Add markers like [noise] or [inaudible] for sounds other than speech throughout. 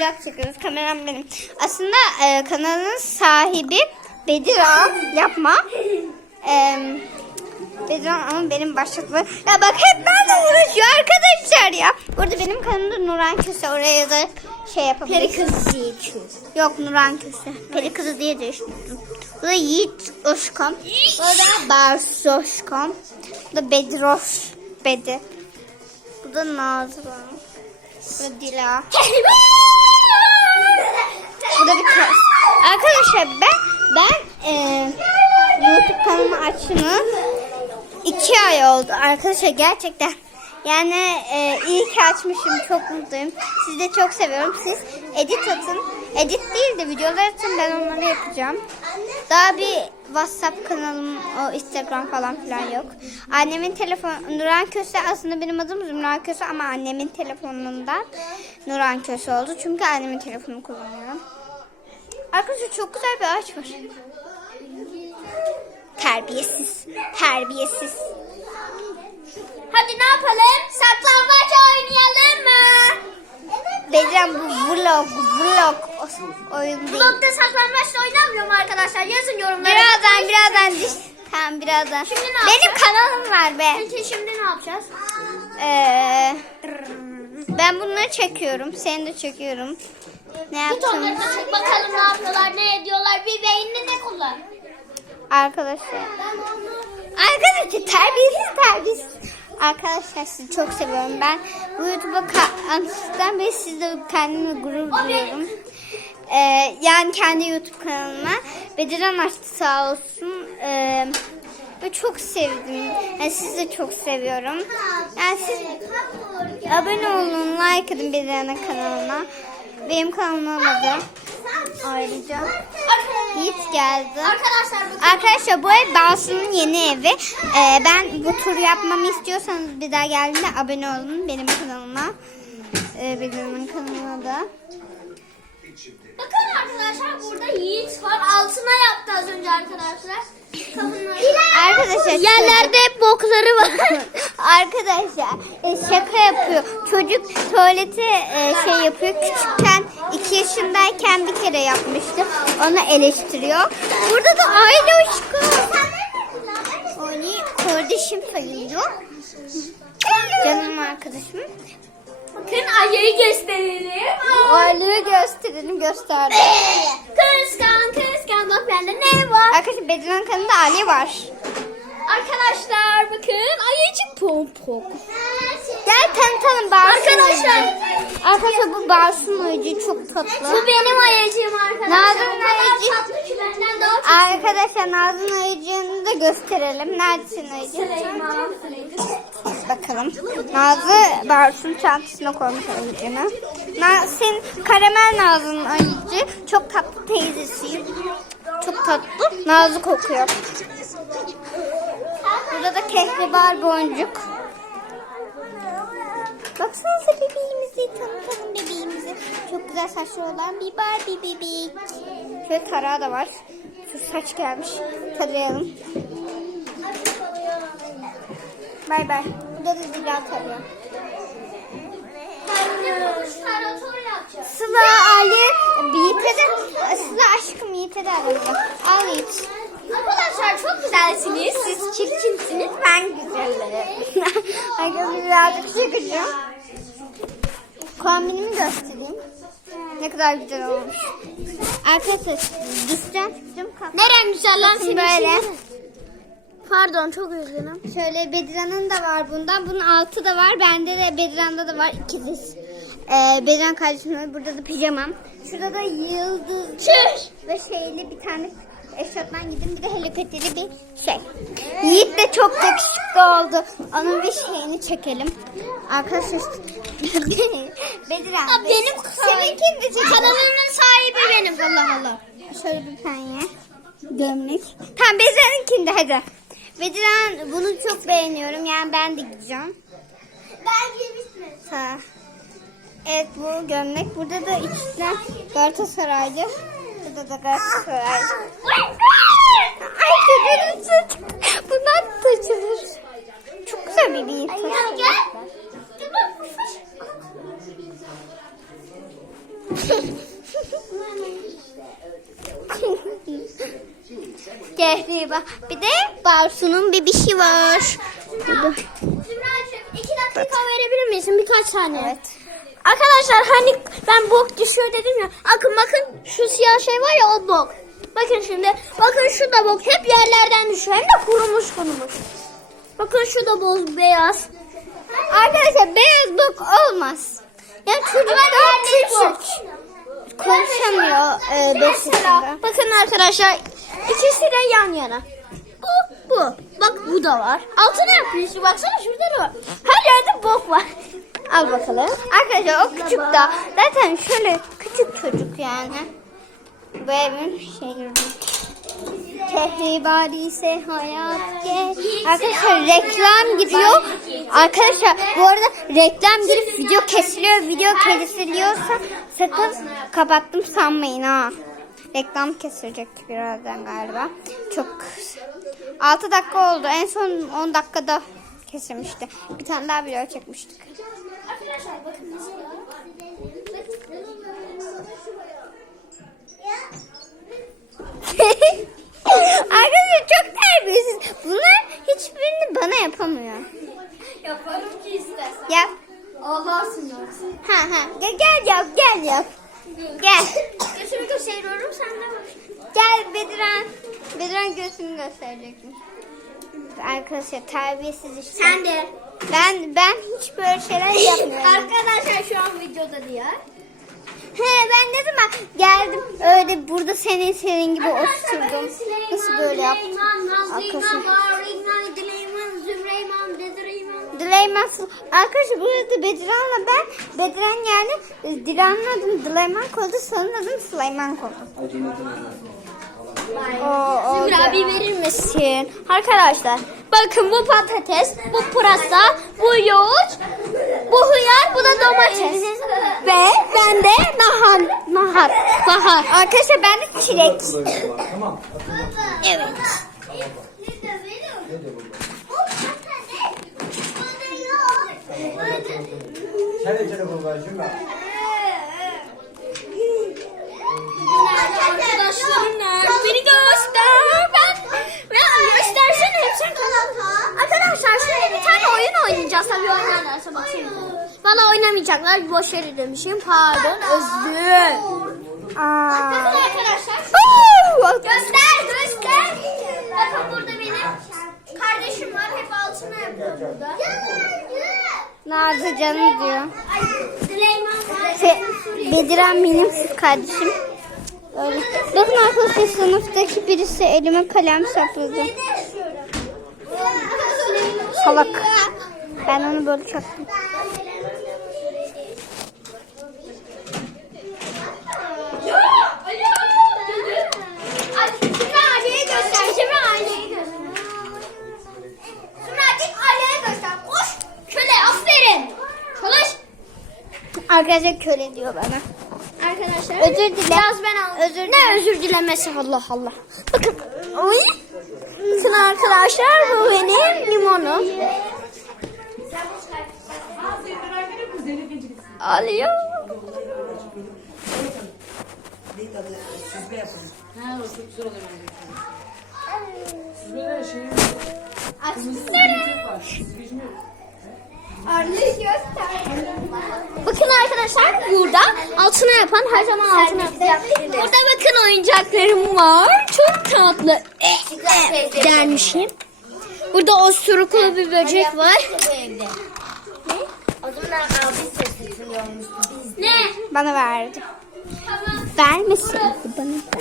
vlog çekiyoruz. Kameram benim. Aslında e, kanalın sahibi Bediran. Yapma. E, Bediran ama benim başlatma. Ya bak hep benimle uğraşıyor arkadaşlar ya. Burada benim kanalımda Nuran Köse. Oraya da şey yapabiliriz. Peri kız diye Yok Nuran Köse. Peri kızı diye değiştirdim. Bu da Yiğit Özkan. Bu da Barış Özkan. Bu da Bedroş Bedi. Bu da Nazlı. Bu da Dila. Bu da bir kız. Arkadaşlar ben ben e, YouTube kanalımı açımı iki ay oldu. Arkadaşlar gerçekten yani e, iyi ki açmışım. Çok mutluyum. Sizi de çok seviyorum. Siz edit atın. Edit değil de videolar atın. Ben onları yapacağım. Daha bir WhatsApp kanalım, o Instagram falan filan yok. Annemin telefonu, Nuran Köse aslında benim adım Zümra Köse ama annemin telefonundan Nuran Köse oldu. Çünkü annemin telefonunu kullanıyorum. Arkadaşlar çok güzel bir ağaç var. Terbiyesiz. Terbiyesiz. Hadi ne yapalım? Saklambaç oynayalım mı? Becem bu vlog, vlog oyun değil. Vlogda saklambaçla oynamıyorum arkadaşlar. Yazın yorumlara. Birazdan, birazdan. düş- Tamam birazdan. Şimdi ne Benim yapacağız? kanalım var be. Peki şimdi ne yapacağız? Ee, ben bunları çekiyorum. Seni de çekiyorum. Ne Git onları yaptım? da çek bakalım ne yapıyorlar, ne ediyorlar. Bir beynini ne kullan? Arkadaşlar. Arkadaşlar terbiyesiz terbiyesiz. Arkadaşlar sizi çok seviyorum. Ben bu YouTube'a kanalımdan beri sizle kendime gurur duyuyorum. Ee, yani kendi YouTube kanalıma. Bediran açtı sağ olsun. Ee, ve çok sevdim. Yani sizi de çok seviyorum. Yani siz abone olun, like edin Bediran'ın kanalına. Benim kanalımın adı. Ayrıca Yiğit geldi. Arkadaşlar bu Arkadaşlar bu ev Balsu'nun yeni evi. Ee, ben bu tur yapmamı istiyorsanız bir daha geldiğinde abone olun benim kanalıma. Ee, benim kanalına da. Bakın arkadaşlar burada Yiğit var. Altına yaptı az önce arkadaşlar. Arkadaşlar Yerlerde hep bokları var. [laughs] Arkadaşlar e, şaka yapıyor. Çocuk tuvalete e, şey yapıyor. Küçükken 2 yaşındayken bir kere yapmıştı. Onu eleştiriyor. Burada da aile aşkı. Oni kardeşim sayılıyor. Canım arkadaşım. Bakın ayıyı gösterelim. Aileyi gösterelim gösterdim. [laughs] Kıskan kıskan bak bende ne var? Arkadaşlar Bedran kanalında Ali var. Arkadaşlar bakın ayıcık pompok. Gel tanıtalım Barsun Arkadaşlar. Ayıcı. Arkadaşlar bu Barsun Ayıcı çok tatlı. Bu benim ayıcığım arkadaşlar. Kadar ayıcı. tatlı ki benden daha çok Arkadaşlar Nazın Ayıcı'nı da gösterelim. Neredesin Ayıcı? Süleyman. Bakalım. Nazlı Barsun çantasına koymuş Ayıcı'nı. Nazın karamel Nazın Ayıcı. Çok tatlı teyzesiyim. Çok tatlı. Nazlı kokuyor. Burada da kehribar boncuk. Baksanıza bebeğimizi tanıtalım bebeğimizi. Çok güzel saçları olan bir Barbie bebek. Şöyle tarağı da var. Şu saç gelmiş. Tarayalım. Bay bay. Burada da. Tarator yapacağız. Sıla Ali Yiğit'e de Sıla aşkım Yiğit'e de arayacağım. Al Yiğit. Arkadaşlar çok güzelsiniz. Siz çirkinsiniz ben güzelim. [laughs] Arkadaşlar birazcık çekeceğim. Kombinimi göstereyim. Ne kadar güzel olmuş. Arkadaşlar çıkacağım. kalk. Neren güzel lan senin böyle. şeyin? Pardon çok üzgünüm. Şöyle Bediran'ın da var bundan. Bunun altı da var. Bende de Bediran'da da var. İkiz. Ee, Bediran kardeşimle burada da pijamam. Şurada da yıldız ve şeyli bir tane eşofman giydim. Bir de helikopterli bir şey. Yiğit de çok yakışıklı oldu. Onun bir şeyini çekelim. Arkadaşlar [laughs] Bediran. Aa, benim Seninkini de çekelim. Kanalımın sahibi benim. Allah Allah. Şöyle bir tane gömlek. Tamam Bediran'ınkini de hadi. Bediran bunu çok beğeniyorum. Yani ben de gideceğim. Ben girmiştim. Ha. Evet bu gömlek. Burada da içler Galatasaraylı. Burada da Galatasaray. Ay. Bunlar da taşınır. Çok güzel Gel saçları. [laughs] gel. Bak. Kehriba. Bir de Barsu'nun bebişi var. Zümracığım iki dakika verebilir misin? Birkaç tane. Evet. Arkadaşlar hani ben bok düşüyor dedim ya. Bakın bakın şu siyah şey var ya o bok. Bakın şimdi. Bakın şu da bok. Hep yerlerden düşüyor. Hem de kurumuş kurumuş. Bakın şu da boz beyaz. Arkadaşlar beyaz bok olmaz. Yani çocuk daha küçük. Konuşamıyor e. Bakın arkadaşlar ikisi de yan yana. Bu bu. Bak bu da var. Altına yapıyorsun. Baksana şurada da var. Her yerde bok var. [laughs] Al bakalım. Arkadaşlar o küçük da zaten şöyle küçük çocuk yani. Bu evin şeyleri. Kehribari ise hayat gel. Arkadaşlar reklam giriyor. Arkadaşlar bu arada reklam girip video kesiliyor. Video kesiliyorsa sakın kapattım sanmayın ha. Reklam kesilecek birazdan galiba. Çok 6 dakika oldu. En son 10 dakikada kesilmişti. Bir tane daha video çekmiştik. Arkadaşlar bakın mesela. [laughs] Arkadaşlar çok terbiyesiz. Bunlar hiçbirini bana yapamıyor. Yaparım ki istersen. Yap. Allah'sın yoksa. Ha ha. Gel, gel yap, gel yap. Gel. Götümü gösteriyorum sen de bak. Gel Bediran. Bediran göğsünü gösterecekmiş. Arkadaşlar terbiyesiz işte. Sen de. Ben ben hiç böyle şeyler yapmıyorum. [laughs] Arkadaşlar şu an videoda diye. He ben ne zaman geldim öyle burada senin senin gibi oturdum. Nasıl böyle yaptım? Arkadaşlar. Dilayman Arkadaşlar burada Bediran'la ben Bediran yani e, Dilan'ın adını Dilayman koydu sonun adını Süleyman koydu. Oo, abi verir misin? Arkadaşlar bakın bu patates, bu pırasa, bu yoğurt, bu hıyar, bu da domates. Ve ben de nahar. Nahar. Nahar. Arkadaşlar ben de çilek. Tamam. Evet. Şimdi. Arkadaşlarım nerede? Beni göster. Ben, ben göstersene hep sen kanal. Arkadaşlar şöyle bir tane oyun oynayacağız tabii oynarlarsa bak şimdi. Bana oynamayacaklar. Boş yere demişim. Pardon. Özür. Aa. Göster göster. Bakın burada benim kardeşim var. Hep altına yapıyor burada. Nazlı canım diyor. Fe, Bediran benim kız kardeşim. Böyle. Bakın arkadaşlar sınıftaki birisi elime kalem sapladı. Salak. Ben onu böyle çaktım. Ay, Şimdi Ali'ye göster. Şimdi Ali'ye göster. Şimdi git Ali'ye göster. Koş. Şöyle aferin. Çalış. Arkadaşlar köle diyor bana. Arkadaşlar. Özür dile. Biraz ben aldım. Özür Ne özür dilemesi Allah Allah. Bakın. Oy. Bakın arkadaşlar bu benim limonum. Alıyor. Süzme yapın. Arkadaşlar burada altına yapan her zaman altına yapan. Burada bakın oyuncaklarım var. Çok tatlı. Dermişim. Burada osuruklu bir böcek var. Ne? Bana verdi. Vermesin. Bana.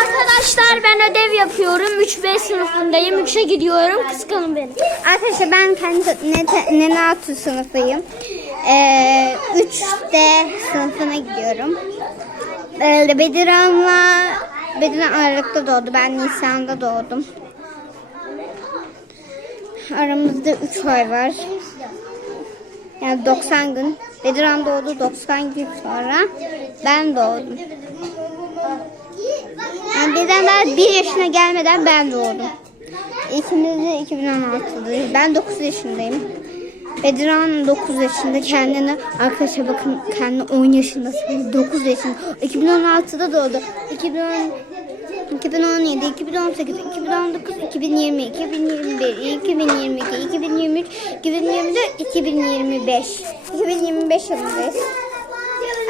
Arkadaşlar ben ödev yapıyorum. 3B sınıfındayım. 3'e gidiyorum. Kıskanın beni. Arkadaşlar ben kendi ne, Nenatu sınıfıyım. Ee, 3D sınıfına gidiyorum. Ee, Bediran'la Bediran Aralık'ta doğdu. Ben Nisan'da doğdum. Aramızda 3 ay var. Yani 90 gün. Bediran doğdu 90 gün sonra. Ben doğdum. Yani birden daha 1 yaşına gelmeden ben doğdum. İkimiz de 2016'dayız. Ben 9 yaşındayım. Bediran 9 yaşında kendini arkadaşlar bakın kendi 10 yaşında 9 yaşında 2016'da doğdu. 2010 2017, 2018, 2019, 2020, 2021, 2022, 2023, 2024, 2025. 2025 yılındayız.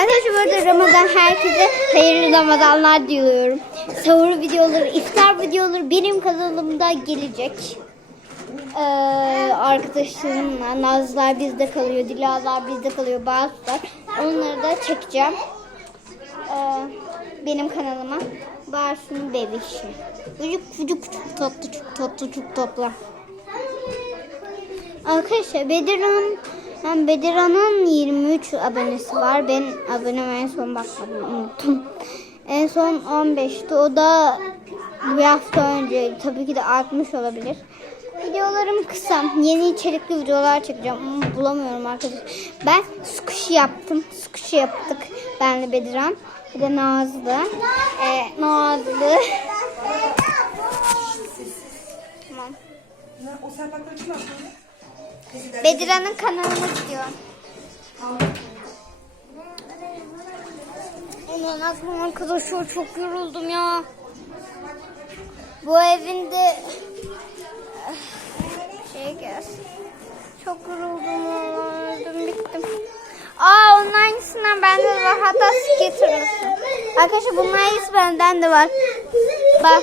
Arkadaşlar bu arada Ramazan herkese hayırlı Ramazanlar diliyorum. Sahur videoları, iftar videoları benim kanalımda gelecek. Ee, arkadaşlarımla Nazlar bizde kalıyor, Dilalar bizde kalıyor, bazılar. Onları da çekeceğim. Ee, benim kanalıma. Barsu'nun bebişi. Vücuk vücuk çok tatlı çok tatlı çok tatlı. Arkadaşlar Bedirhan ben Bedirhan'ın 23 abonesi var. Ben aboneme en son bakmadım unuttum. En son 15'ti. O da bir hafta önce. Tabii ki de artmış olabilir. Videolarım kısa. Yeni içerikli videolar çekeceğim bulamıyorum arkadaşlar. Ben squishy yaptım. Squishy yaptık. Benle Bedirhan. Bir de Nazlı. Ee, Nazlı. tamam. O serpakları kim attı? Bedirhan'ın kanalına gidiyorum. Aman aklım arkadaşlar çok yoruldum ya. Bu evinde şey gelsin. Çok yoruldum. Öldüm bittim. Aa onun aynısından bende de var. Hatta skater olsun. Arkadaşlar bunun aynısı benden de var. Bak.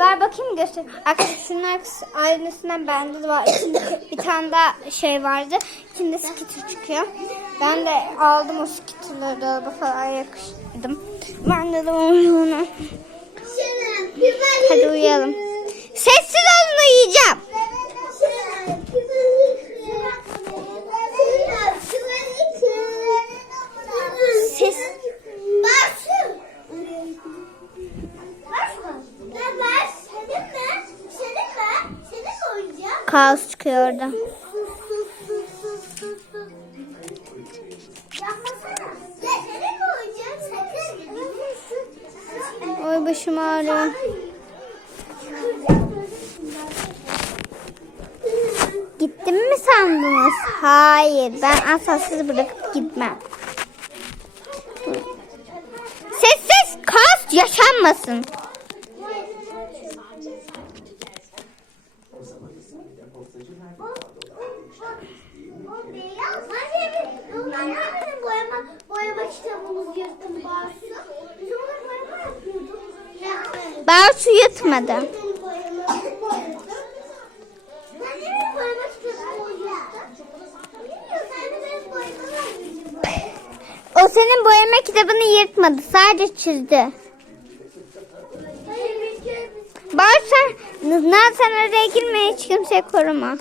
Ver bakayım göster. Arkadaşlar şunun arkası- aynısından bende de var. İçinde bir tane daha şey vardı. İçinde skater çıkıyor. Ben de aldım o skaterları dolaba falan yakıştırdım. Bende de onu. Hadi uyuyalım. Sessiz olun uyuyacağım. Kaos çıkıyor orada. Oy başım ağrıyor. Gittim mi sandınız? Hayır, ben asla sizi bırakıp gitmem. Sessiz, kaos yaşanmasın. Boyama, boyama kitabımızı yırttım Barsu. Biz ona boyama yapıyorduk. Ben su yutmadım. Benim boyama boyadım. Sen de benim boyama kitabımı boyayacaktın. Bilmiyorum, sen de benim boyama yapıyordun. O senin boyama kitabını yırtmadı, sadece çizdi. Bak sen, oraya girme hiç kimseyi koruma.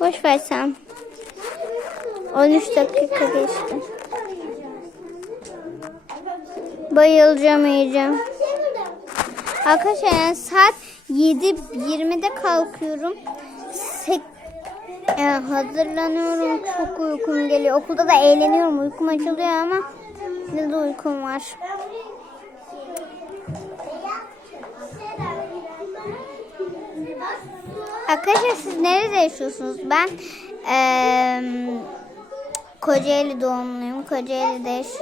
Boş ver sen. 13 dakika geçti. Bayılacağım yiyeceğim. Arkadaşlar yani saat 7.20'de kalkıyorum. Sek e, hazırlanıyorum. Çok uykum geliyor. Okulda da eğleniyorum. Uykum açılıyor ama ne de uykum var. Arkadaşlar siz nerede yaşıyorsunuz? Ben eee Kocaeli doğumluyum. Kocaeli'de yaşıyorum.